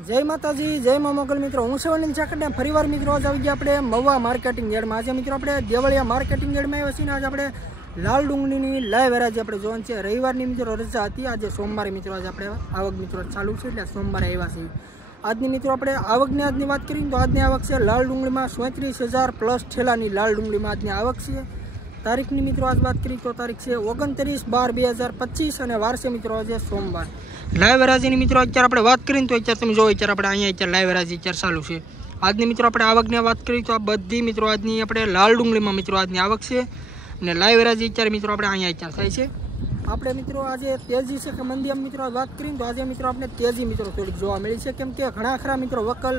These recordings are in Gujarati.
जय माताजी जय मां मोगल मित्रों हूँ सेवनी चाकड़े फरीवार मित्रों आज आई गया अपने मवा मार्केटिंग यार्ड में आज मित्रों अपने देवलिया मार्केटिंग यार्ड में आव्या आज अपने लाल डूंगळीनी लाइव हराजी अपने जोन छे रविवारनी मित्रों रजा हती आज सोमवारे मित्रों आज अपने आवक मित्रों चालू छे એટલે સોમવારે આવ્યા છે આજની મિત્રો આપણે આવકની આજની વાત કરીએ તો આજની આવક છે લાલ ડુંગળીમાં 37,000 પ્લસ ઠેલાની લાલ ડુંગળીમાં આજની આવક છે તારીખની મિત્રો આજ વાત કરીએ તો તારીખ છે 29/12/2025 અને વાર છે મિત્રો આજે સોમવાર લાઈવ હરાજીની મિત્રો અત્યારે આપણે વાત કરીએ તો અત્યારે તમે જોવો અત્યારે આપણે અહીંયા અત્યારે લાઈવ હરાજી અત્યારે ચાલુ છે આજની મિત્રો આપણે આવકની વાત કરીએ તો આ બધી મિત્રો આજની આપણે લાલ ડુંગળીમાં મિત્રો આજની આવક છે અને લાઈવ હરાજી અત્યારે મિત્રો આપણે અહીંયા અત્યારે થાય છે આપણે મિત્રો આજે તેજી છે કે મંદી મિત્રો વાત કરીએ તો આજે મિત્રો આપણે તેજી મિત્રો થોડીક જોવા મળી છે કેમ કે ઘણા ખરા મિત્રો વકલ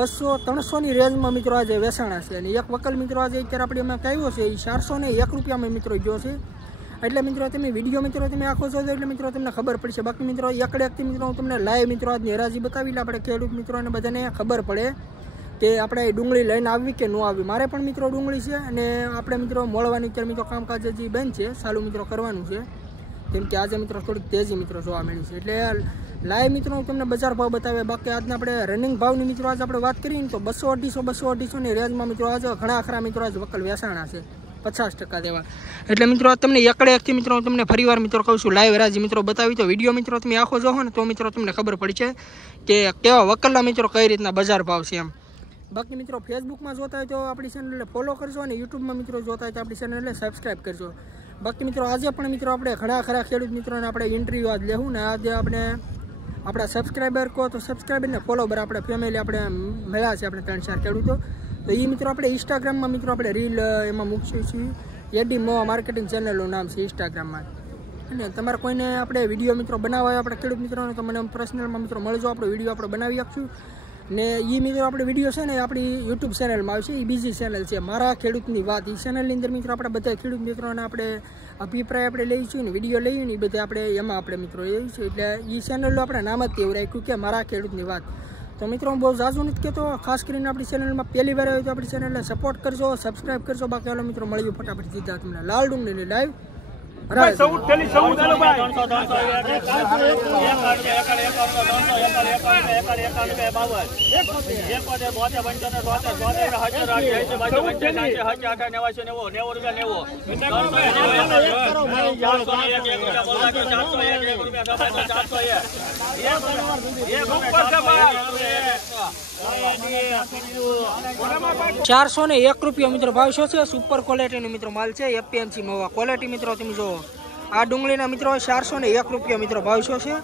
200-300 ની રેન્જમાં મિત્રો આજે વેચાણા છે અને એક વકલ મિત્રો આજે અત્યારે આપણે એમાં કાવ્યો છે એ 401 રૂપિયામાં મિત્રો ગયો છે એટલે મિત્રો તમે વિડીયો મિત્રો તમે આખો જોજો એટલે મિત્રો તમને ખબર પડશે બાકી મિત્રો એકડે એકથી મિત્રો હું તમને લાઈવ મિત્રો આજની હરાજી બતાવી આપણે ખેડૂત મિત્રોને બધાને ખબર પડે કે આપણે ડુંગળી લઈને આવી કે ન આવી મારે પણ મિત્રો ડુંગળી છે અને આપણે મિત્રો મોળવાની અત્યારે મિત્રો કામકાજ હજી બંધ છે ચાલુ મિત્રો કરવાનું છે કેમ કે આજે મિત્રો થોડીક તેજી મિત્રો જોવા મળી છે એટલે લાઈવ મિત્રો હું તમને બજાર ભાવ બતાવે બાકી આજના આપણે રનિંગ ભાવની મિત્રો આજે આપણે વાત કરીએ તો 200-250 ની રેન્જમાં મિત્રો આજે ઘણા ખરા મિત્રો આજે વકલ વેચાણા છે 50% દેવા એટલે મિત્રો તમને એકડે એકથી મિત્રો હું તમને ફરીવાર મિત્રો કહું છું લાઈવ હરાજી મિત્રો બતાવી તો વિડીયો મિત્રો તમે આખો જોવો ને તો મિત્રો તમને ખબર પડશે કે કેવા વકલના મિત્રો કઈ રીતના બજાર ભાવ છે એમ બાકી મિત્રો ફેસબુકમાં જોતા હોય તો આપણી ચેનલને ફોલો કરજો અને યુટ્યુબમાં મિત્રો જોતા હોય તો આપણી ચેનલને સબસ્ક્રાઈબ કરજો બાકી મિત્રો આજે પણ મિત્રો આપણે ઘણા ખરા ખેડૂત મિત્રોને આપણે ઇન્ટરવ્યૂ આજ લેવું ને આજે આપણે આપણા સબસ્ક્રાઈબર કહો તો સબસ્ક્રાઈબરને ફોલોવર આપણે ફેમિલી આપણે મળ્યા છે આપણે 3-4 ખેડૂતો તો એ મિત્રો આપણે ઇન્સ્ટાગ્રામમાં મિત્રો આપણે રીલ એમાં મૂકીએ છીએ એડી મોવા માર્કેટિંગ ચેનલનું નામ છે ઇન્સ્ટાગ્રામમાં અને તમારે કોઈને આપણે વિડીયો મિત્રો બનાવવા હોય આપણે ખેડૂત મિત્રોને તો મને પર્સનલમાં મિત્રો મળજો આપણો વિડીયો આપણે બનાવી આપશું ને એ મિત્રો આપણે વિડીયો છે ને આપણી યુટ્યુબ ચેનલમાં આવશે એ બીજી ચેનલ છે મારા ખેડૂતની વાત એ ચેનલની અંદર મિત્રો આપણે બધા ખેડૂત મિત્રોને આપણે અભિપ્રાય આપણે લઈએ છીએ ને વિડીયો લઈએ ને એ બધા આપણે એમાં આપણે મિત્રો લઈએ છીએ એટલે એ ચેનલનું આપણે નામ જ એવું રાખ્યું કે મારા ખેડૂતની વાત તો મિત્રો હું બહુ ઝાઝું નથી કહેતો ખાસ કરીને આપણી ચેનલમાં પહેલી વાર આવ્યો તો આપણી ચેનલને સપોર્ટ કરજો સબસ્ક્રાઈબ કરજો બાકી હાલો મિત્રો મળ્યું ફટાફટ સીધા તમને લાલ ડુંગળીની લાઈવ ₹401 મિત્રો ભાવ શું છે સુપર ક્વોલિટીનો મિત્રો માલ છે એપીએમસી મવા ક્વોલિટી મિત્રો તમે જો આ ડુંગળીના મિત્રો ₹401 મિત્રો ભાવ શું છે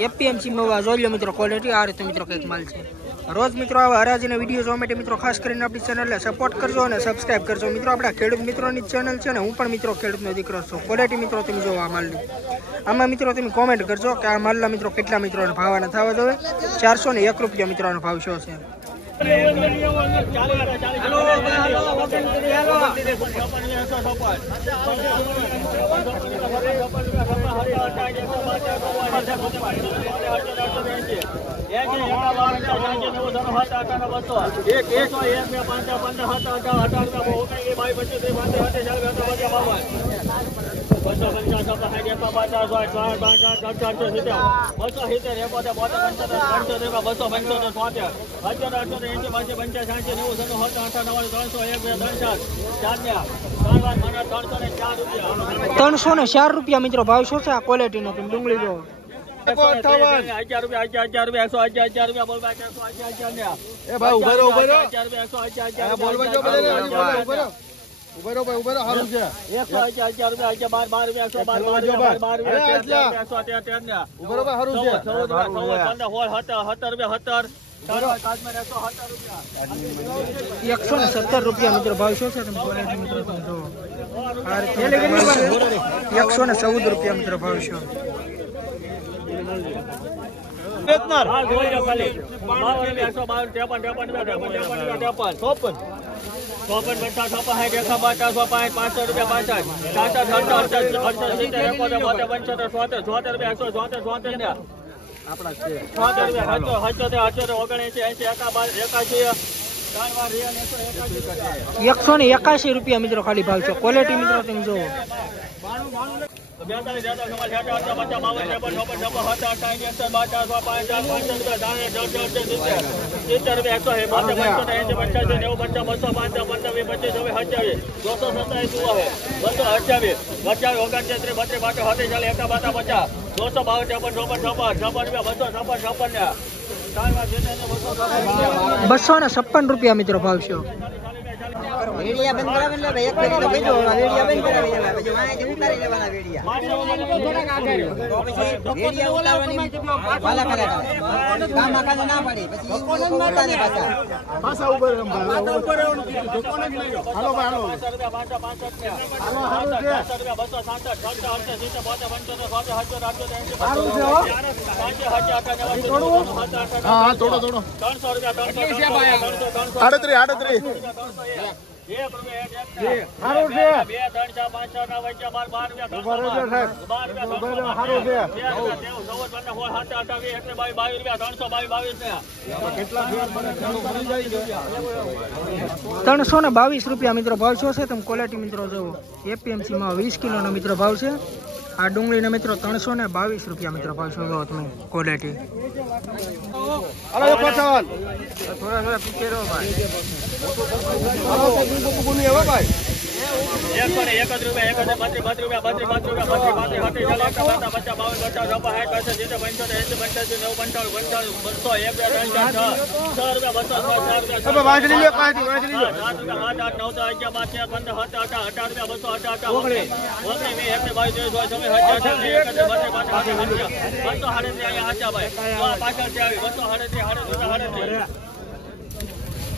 એપીએમસી મવા જોઈ લો મિત્રો ક્વોલિટી આ રીતે મિત્રો કંઈક માલ છે રોજ મિત્રો આવા હરાજીના વિડીયો જોવા માટે મિત્રો ખાસ કરીને આપણી ચેનલને સપોર્ટ કરજો અને સબસ્ક્રાઈબ કરજો મિત્રો આપણા ખેડૂત મિત્રોની ચેનલ છે ને હું પણ મિત્રો ખેડૂતનો દીકરો છું ક્વોલિટી મિત્રો તમે જો આ માલની આમાં મિત્રો તમે કોમેન્ટ કરજો કે આ માલના મિત્રો કેટલા મિત્રોને ભાવવાના થવા જોઈએ ₹401 મિત્રોનો ભાવ શું છે ₹304 મિત્રો ભાવ શું છે આ ક્વોલિટીનો તમે ડુંગળી જો ₹117 મિત્રો ભાવ શું છે તમે ક્વોલિટી મિત્રો તમે જો ₹114 મિત્રો ભાવ શું ₹181 મિત્રો ખાલી ભાવ છે ક્વોલિટી મિત્રો તમે જોવો ₹256 મિત્રો ભાવ છે। વેડિયા બંધ કરાવે એટલે ભાઈ એક ફેરી તો બેજો વેડિયા બંધ કરાવી દેવા પછી વાંહે ઉતારી લેવાના વેડિયા તો પછી વેડિયા ઉતારવાની વાલા કરે કામ આકાને ના પાડી પછી ઉતારતા ને પાછા ઉપર રહેવાનું કીધું દુકાને જ લઈ હાલો ભાઈ હાલો છે હા થોડો ₹300 ₹322 મિત્રો ભાવ છે। તમે ક્વોલિટી મિત્રો જોવો એપીએમસી માં 20 કિલોનો મિત્રો ભાવ છે। આ ડુંગળીના મિત્રો ₹322 મિત્રો ભાવ છે। જો તમે ક્વોલિટી થોડા પીછે રહો ભાઈ।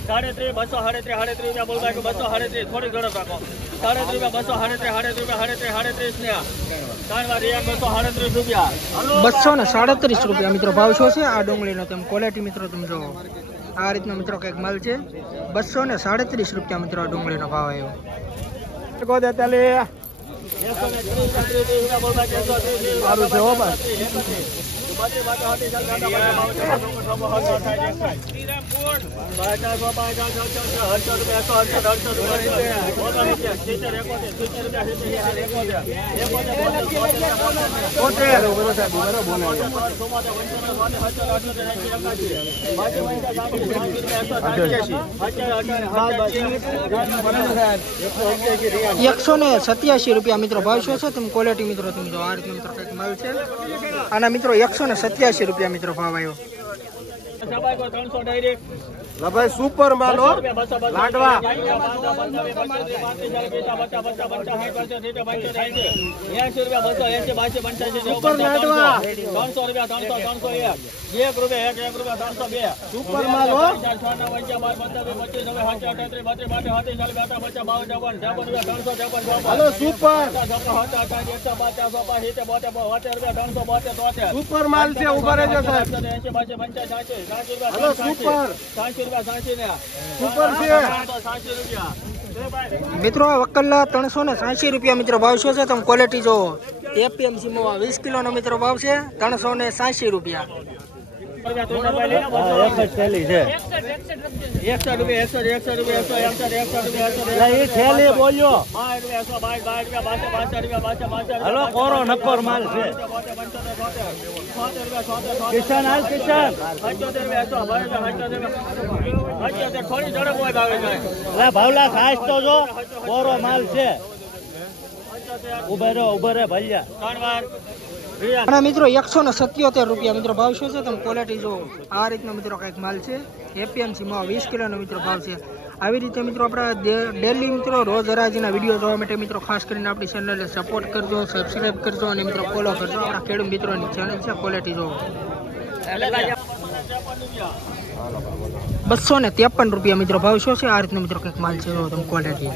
₹233 બોલ ભાઈ 233 થોડી ઝડપ રાખો। ₹233 ₹237 મિત્રો ભાવ છે। આ ડુંગળીનો તમે ક્વોલિટી મિત્રો તમે જોવો આ રીતનો મિત્રો કઈક માલ છે। ₹237 મિત્રો આ ડુંગળીનો ભાવ આવ્યો। ₹187 મિત્રો ભાવ છે। તમે ક્વોલિટી મિત્રો તમે જો આ રીતનો મિત્રો કઈક માલ છે। આના મિત્રો ₹187 મિત્રો ભાવ આવ્યો। ભાઈ સુપર માલ હો લાડવા સુપર માલ હો સુપર માલ છે ઉભા રહેજો સાહેબ। મિત્રો વકલ્લા ₹386 મિત્રો ભાવ છે। તમે ક્વોલિટી જોવો એપીએમસી માં 20 કિલોનો મિત્રો ભાવ છે। ₹386 કોરો નક્કોર માલ છે। કિશન હાલ કિશન ભાવલા ખાસ તો જો કોરો માલ છે। ઉભે રે ભૈયા મિત્રો ₹177 મિત્રો ભાવ છે। તમે ક્વોલિટી જો આ રીતનો મિત્રો કઈક માલ છે। એપીએમસી માં 20 કિલોનો મિત્રો ભાવ છે। આવી રીતે મિત્રો આપણા ડેલી મિત્રો રોજ હરાજીના વિડીયો જોવા માટે મિત્રો ખાસ કરીને આપણી ચેનલને સપોર્ટ કરજો, સબસ્ક્રાઇબ કરજો અને મિત્રો ફોલો કરજો। આપણા ખેડૂત મિત્રોની ચેનલ છે। ક્વોલિટી જો ₹253 મિત્રો ભાવ છે। આ રીતનો મિત્રો કંઈક માલ છે। તમે ક્વોલિટી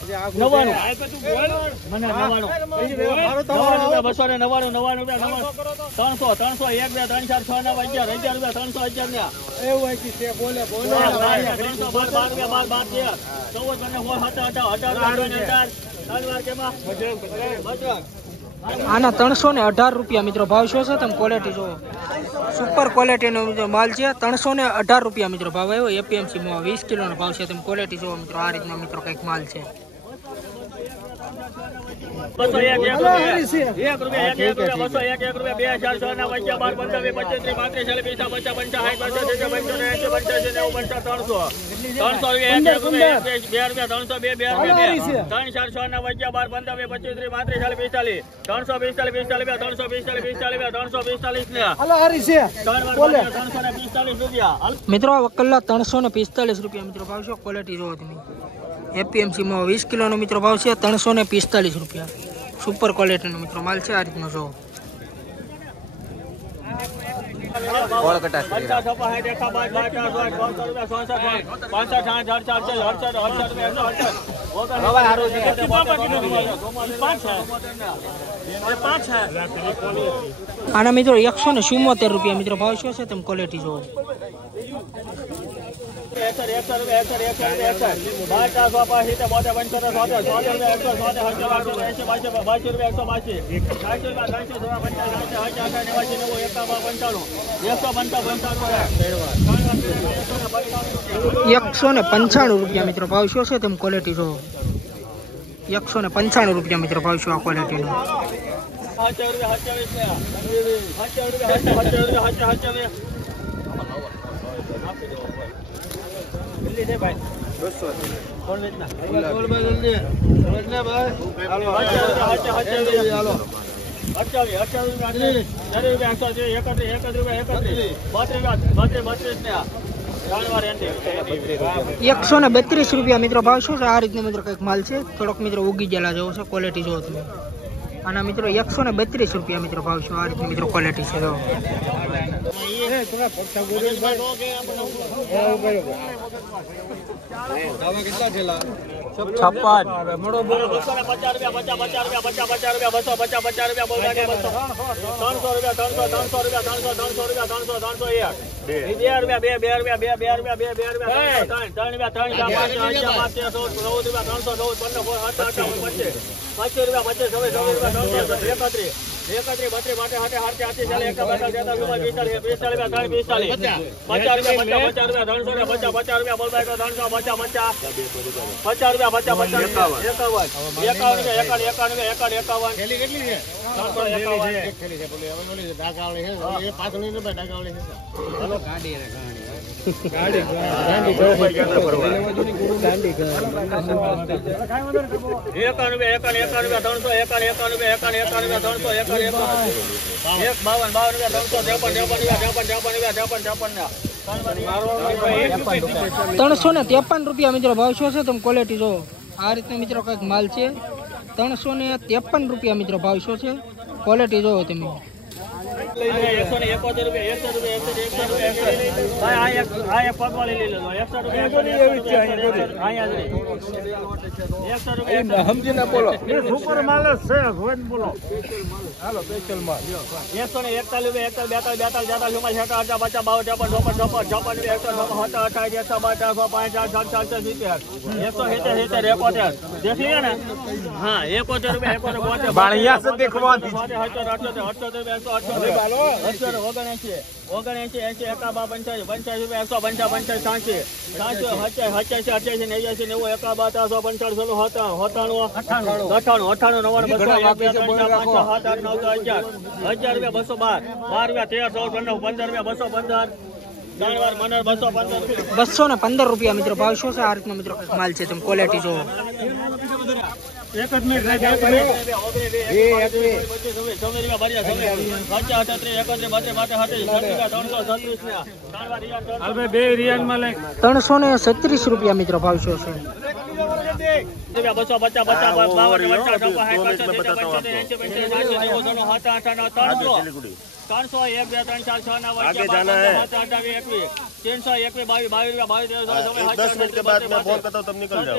99 મને 99 200 ને 99 300 300 1 2 3 4 6 9 11 રૂપિયા 300 11 ને એવું છે બોલે 300 12 આના 318 રૂપિયા મિત્રો ભાવ શું છે તમે ક્વોલિટી જુઓ સુપર ક્વોલિટીનો મિત્રો માલ છે 318 રૂપિયા મિત્રો ભાવ આવ્યો એપીએમસી માં 20 કિલોનો ભાવ છે તમે ક્વોલિટી જુઓ મિત્રો આ રીતનો મિત્રો કંઈક માલ છે 345 મિત્રો વકલ્લા 345 રૂપિયા મિત્રો ભાવ છે ક્વોલિટી જુઓ તમે એપીએમસી માં 20 કિલોનો મિત્રો ભાવ છે 345 રૂપિયા સુપર ક્વોલિટીનો મિત્રો માલ છે આ રીતનો જો આના મિત્રો 174 રૂપિયા મિત્રો ભાવ શું છે તમે ક્વોલિટી જુઓ 195 રૂપિયા મિત્રો ભાવ શું છે તમે ક્વોલિટી જો 195 રૂપિયા મિત્રો ભાવ શું આ ક્વોલિટીનો ₹132 રૂપિયા મિત્રો ભાવ શું છે આ રીતનો મિત્રો કઈક માલ છે થોડોક મિત્રો ઉગી ગયેલા જેવો છે ક્વોલિટી જોવો તમે આના મિત્રો 132 રૂપિયા મિત્રો ભાવ શું આ રીતની મિત્રો ક્વોલિટી છે જો ₹353 મિત્રો ભાવ શું છે તમે ક્વોલિટી જો આ રીતનો મિત્રો કઈક માલ છે 353 રૂપિયા મિત્રો ભાવ શું છે ક્વોલિટી જોવો તમે 171 રૂપિયા મિત્રો ભાવ શું છે આ રીતનો મિત્રો માલ છે તમે ક્વોલિટી જોવો ₹336 મિત્રો ભાવ શું છે 250 52 300 1 2 3 4 6 9 आगे जाना है। 300 21 22 22 10 मिनट के बाद मैं फोन करता हूँ तब निकल जाओ।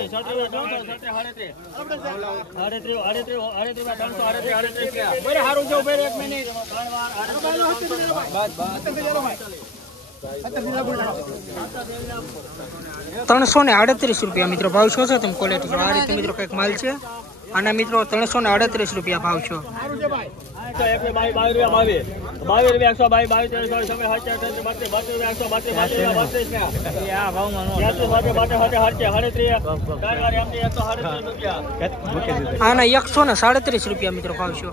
₹338 મિત્રો ભાવ છો છે તમે ક્વોલિટી આ રીતે મિત્રો કંઈક માલ છે આના મિત્રો ₹338 ભાવ છો. આના ₹137 મિત્રો ભાવ છો.